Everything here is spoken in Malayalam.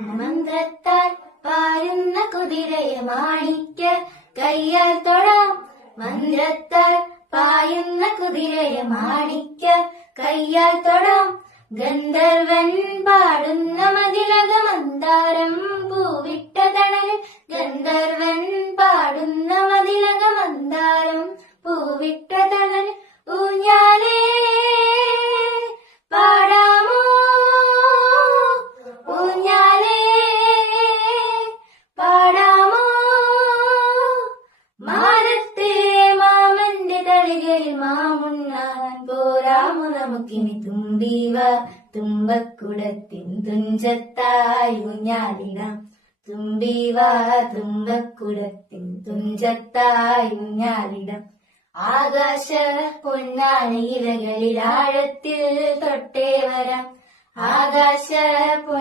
മന്ത്രത്താൽ പായുന്ന കുതിരയെ മാണിക്യ കയ്യാൽ തൊടാം. മന്ത്രത്താൽ പായുന്ന കുതിരയെ മാണിക്യ കയ്യാൽ തൊടാം. ഗന്ധർവൻ പാടുന്ന മതിലക മന്ദാരം പൂവിട്ട തണലിൽ. ഗന്ധർവൻ പാടുന്ന മതിലക മന്ദാരം പൂവിട്ട തണലിൽ. ഊഞ്ഞാലേ പാടാമോ, ഊഞ്ഞാലേ പാടാമോ. മാനത്തെ മാമന്റെ തളികയിൽ മാമുണ്ണാൻ പോരാമോ നമുക്കിനി. തുമ്പീവ തുമ്പക്കുടത്തിൻ തുഞ്ചത്തായി ഊഞ്ഞാലിടാം. തുമ്പീവ തുമ്പക്കുടത്തിൻ തുഞ്ചത്തായി ഊഞ്ഞാലിടാം. ആകാശ പൊന്നാനയിലകളിൽ ആഴത്തിൽ തൊട്ടേ വരാം. ആകാശ